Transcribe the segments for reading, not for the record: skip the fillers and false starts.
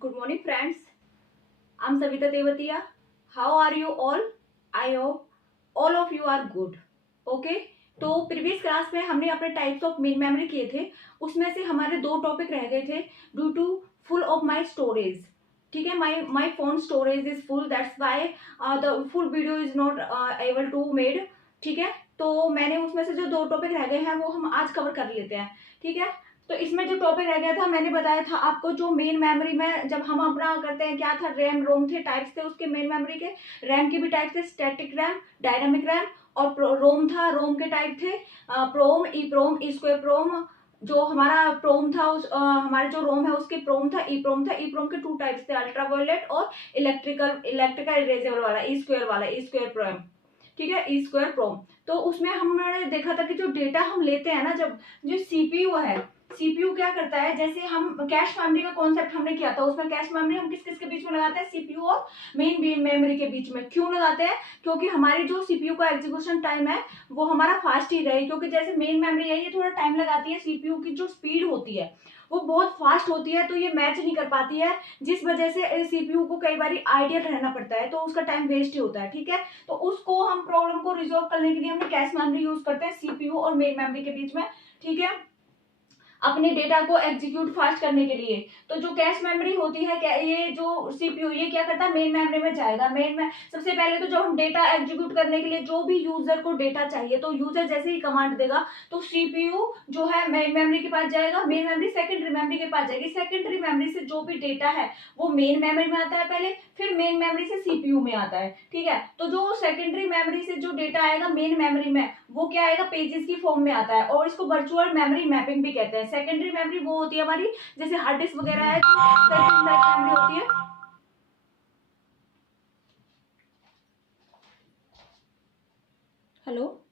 Good morning, friends. I'm Savita Tewatia. How are you all? I hope all of you are good. Okay? तो previous class में हमने अपने types of main memory किए थे. उसमें से हमारे दो टॉपिक रह गए थे due to full of my storage. ठीक है, my phone storage is full, that's why the full video is not able to made. ठीक है, तो मैंने उसमें से जो दो टॉपिक रह गए हैं वो हम आज कवर कर लेते हैं. ठीक है, तो इसमें जो टॉपिक रह गया था मैंने बताया था आपको, जो मेन मेमोरी में जब हम अपना करते हैं क्या था, रैम रोम थे, टाइप्स थे उसके मेन मेमोरी के. रैम के भी टाइप थे, स्टैटिक रैम, डायनामिक रैम, और रोम था, रोम के टाइप थे प्रोम, ई प्रोम, ई स्क्वायर प्रोम. जो हमारा प्रोम था हमारे जो रोम है उसके प्रोम था, ई प्रोम था. ई प्रोम के टू टाइप्स थे, अल्ट्रावायलेट और इलेक्ट्रिकल इरेजेबल वाला, ई स्क्वायर वाला, ई स्क्वायर प्रोम. ठीक है, ई स्क्वायर प्रोम. तो उसमें हमने देखा था कि जो डेटा हम लेते हैं ना, जब जो सीपीयू है, सीपीयू क्या करता है, जैसे हम कैश मेमोरी का कॉन्सेप्ट हमने किया था, उसमें कैश मेमोरी हम किस किस के बीच में लगाते हैं, सीपीयू और मेन मेमोरी के बीच में. क्यों लगाते हैं? क्योंकि हमारी जो सीपीयू का एग्जीक्यूशन टाइम है वो हमारा फास्ट ही रहे. क्योंकि जैसे मेन मेमोरी है ये थोड़ा टाइम लगाती है, सीपीयू की जो स्पीड होती है वो बहुत फास्ट होती है, तो ये मैच नहीं कर पाती है, जिस वजह से सीपीयू को कई बार आइडियल रहना पड़ता है, तो उसका टाइम वेस्ट ही होता है. ठीक है, तो उसको हम प्रॉब्लम को रिजोल्व करने के लिए हमने कैश मेमोरी यूज करते हैं सीपीयू और मेन मेमोरी के बीच में. ठीक है, अपने डेटा को एग्जीक्यूट फास्ट करने के लिए. तो जो कैश मेमोरी होती है, ये जो सीपीयू ये क्या करता है, मेन मेमोरी में जाएगा. मेन में सबसे पहले तो जब हम डेटा एग्जीक्यूट करने के लिए जो भी यूजर को डेटा चाहिए, तो यूजर जैसे ही कमांड देगा तो सीपीयू जो है मेन मेमोरी के पास जाएगा, मेन मेमोरी सेकेंडरी मेमोरी के पास जाएगी. सेकेंडरी मेमोरी से जो भी डेटा है वो मेन मेमोरी में आता है पहले, फिर मेन मेमोरी से सीपीयू में आता है. ठीक है, तो जो सेकेंडरी मेमोरी से जो डेटा आएगा मेन मेमोरी में वो क्या आएगा, पेजेस की फॉर्म में आता है, और इसको वर्चुअल मेमोरी मैपिंग भी कहते हैं. सेकेंडरी मेमोरी वो होती है हमारी, जैसे हार्ड डिस्क वगैरह है, सेकेंडरी मेमोरी होती है. हेलो,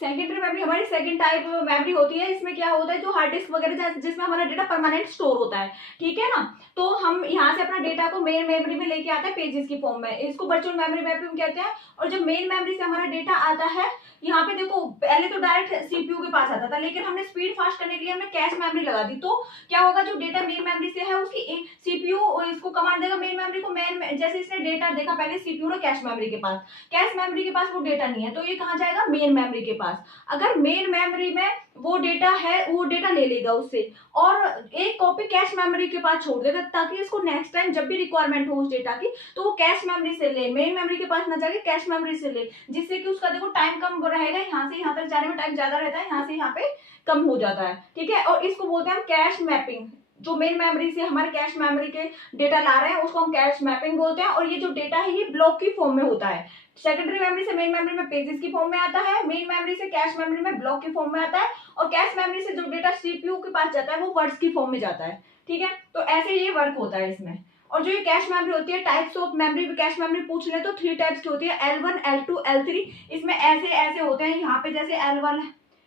सेकेंडरी मेमोरी हमारी सेकंड टाइप मेमोरी होती है. इसमें क्या होता है, जो हार्ड डिस्क वगैरह जिसमें हमारा डेटा परमानेंट स्टोर होता है. ठीक है ना, तो हम यहाँ से अपना डेटा को मेन मेमोरी में लेके आते हैं पेजेस की फॉर्म में, इसको वर्चुअल मेमोरी मैपिंग कहते हैं. और जब मेन मेमोरी से हमारा डेटा आता है, यहाँ पे देखो पहले तो डायरेक्ट सीपीयू के पास आता था, लेकिन हमने स्पीड फास्ट करने के लिए हमने कैश मेमोरी लगा दी. तो क्या होगा, जो डेटा मेन मेमोरी से है उसकी सीपीयू इसको कमांड देगा मेन मेमोरी को. जैसे इसने डेटा देखा पहले सीपीयू ने कैश मेमोरी के पास, कैश मेमोरी के पास वो डेटा नहीं है, तो ये कहाँ जाएगा, मेन मेमोरी के पास. अगर मेन मेमोरी में वो डेटा है, वो डेटा ले लेगा उससे, और एक कॉपी कैश मेमोरी के पास छोड़ देगा, ताकि इसको नेक्स्ट टाइम जब भी रिक्वायरमेंट हो उस डेटा की तो वो कैश मेमोरी से ले, मेन मेमोरी के पास ना जाके कैश मेमोरी से ले, जिससे कि उसका देखो टाइम कम रहेगा. यहाँ से यहाँ तक जाने में टाइम ज्यादा रहता है, यहाँ से यहाँ पे कम हो जाता है. ठीक है, और इसको बोलते हैं हम कैश मैपिंग. जो मेन मेमोरी से हमारे कैश मेमोरी के डेटा ला रहे हैं उसको हम कैश मैपिंग बोलते हैं. और ये जो डेटा है ये ब्लॉक की फॉर्म में होता है. सेकेंडरी मेमोरी से मेन मेमोरी में पेजेस की फॉर्म में आता है, मेन मेमोरी से कैश मेमोरी में ब्लॉक की फॉर्म में आता है, और कैश मेमोरी से जो डेटा सीपीयू के पास जाता है वो वर्ड्स की फॉर्म में जाता है. ठीक है, तो ऐसे ये वर्क होता है इसमें. और जो ये कैश मेमोरी होती है, types of memory, cache memory पूछ ले तो 3 टाइप्स की होती है, L1, L2, L3. इसमें ऐसे ऐसे होते हैं, यहाँ पे जैसे L1,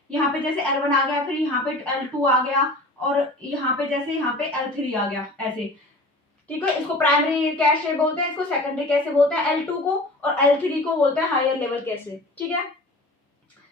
यहाँ पे जैसे L1 आ गया, फिर यहाँ पे L2 आ गया, और यहाँ पे जैसे यहाँ पे L3 आ गया, ऐसे. ठीक है, इसको प्राइमरी कैश बोलते हैं, इसको सेकेंडरी कैसे बोलते हैं, L2 को, और L3 को बोलते हैं हायर लेवल कैसे. ठीक है,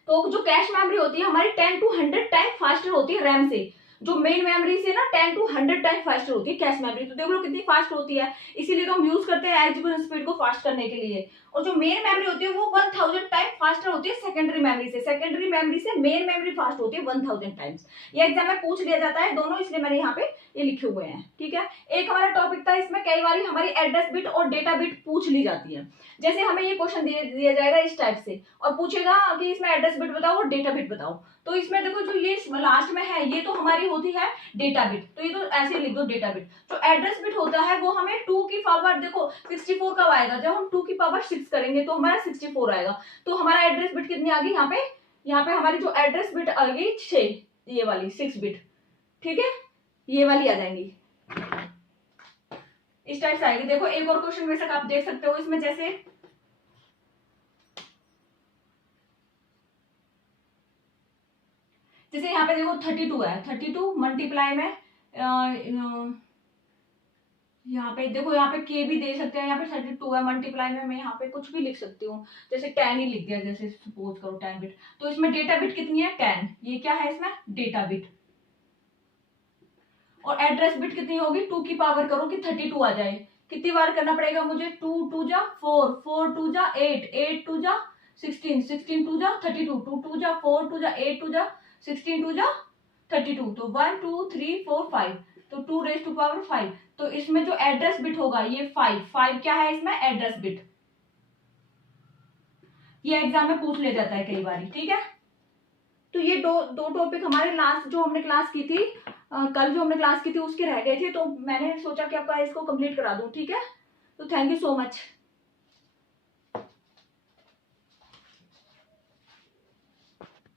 तो जो कैश मेमोरी होती है हमारी 10 to 100 टाइम फास्टर होती है रैम से. जो मेन मेमोरी से ना 10 to 100 टाइम फास्टर होती है कैश मेमोरी. तो देख लो कितनी फास्ट होती है, इसीलिए तो हम यूज करते हैं एग्जीक्यूशन स्पीड को फास्ट करने के लिए. और जो मेन मेमोरी होती है वो 1000 टाइम फास्टर होती है सेकेंडरी मेमोरी से. सेकेंडरी मेमोरी से मेन मेमोरी फास्ट होती है 1000 टाइम्स. ये एग्जाम में पूछ लिया जाता है दोनों, इसलिए मैंने यहाँ पे ये लिखे हुए हैं. ठीक है, एक हमारा टॉपिक था, इसमें कई बार हमारी एड्रेस बिट और डेटा बिट पूछ ली जाती है. जैसे हमें ये क्वेश्चन दिया जाएगा इस टाइप से, और पूछेगा कि इसमें एड्रेस बिट बताओ और डेटा बिट बताओ. तो इसमें देखो जो ये लास्ट में है ये तो हमारी होती है डेटा बिट, तो ये तो ऐसे लिख दो डेटा बिट. जो एड्रेस बिट होता है वो हमें 2 की पावर, देखो 64 कब आएगा, जब हम 2 की पावर 6 करेंगे तो हमारा 64 आएगा. तो हमारा एड्रेस बिट कितनी आ गई यहाँ पे हमारी जो एड्रेस बिट आ गई 6, ये वाली 6 बिट. ठीक है, ये वाली आ जाएंगी, इस टाइप से आएगी. देखो एक और क्वेश्चन में से आप देख सकते हो इसमें, जैसे यहाँ पे देखो 32 है, 32 मल्टीप्लाई में यहाँ पे देखो, यहाँ पे के भी दे सकते हैं, यहाँ पे 32 है, मल्टीप्लाई में मैं यहाँ पे कुछ भी लिख सकती हूँ, जैसे 10 ही लिख दिया, जैसे सपोज करो 10 बिट। तो इसमें डेटा बिट कितनी है 10, ये क्या है इसमें डेटा बिट। और एड्रेस बिट कितनी होगी, 2 की पावर करो कि 32 आ जाए, कितनी बार करना पड़ेगा मुझे, 2 2 जा 4, 4 2 जा 8, 8 2 जा 16, 16 2 जा 32, 2 2 जा 4, 2 जा 8, 2 जा 16, 2 जा 32, तो 1 2 3 4 5, तो 2 रेज टू पावर 5। तो इसमें जो एड्रेस बिट होगा ये 5, 5 क्या है इसमें एड्रेस बिट। ये एग्जाम में पूछ ले जाता है कई बार, ठीक है। तो ये दो टॉपिक हमारे लास्ट जो हमने क्लास की थी, कल जो हमने क्लास की थी उसके रह गए थे, तो मैंने सोचा कि आपका इसको कंप्लीट करा दूं, ठीक है। तो थैंक यू सो मच।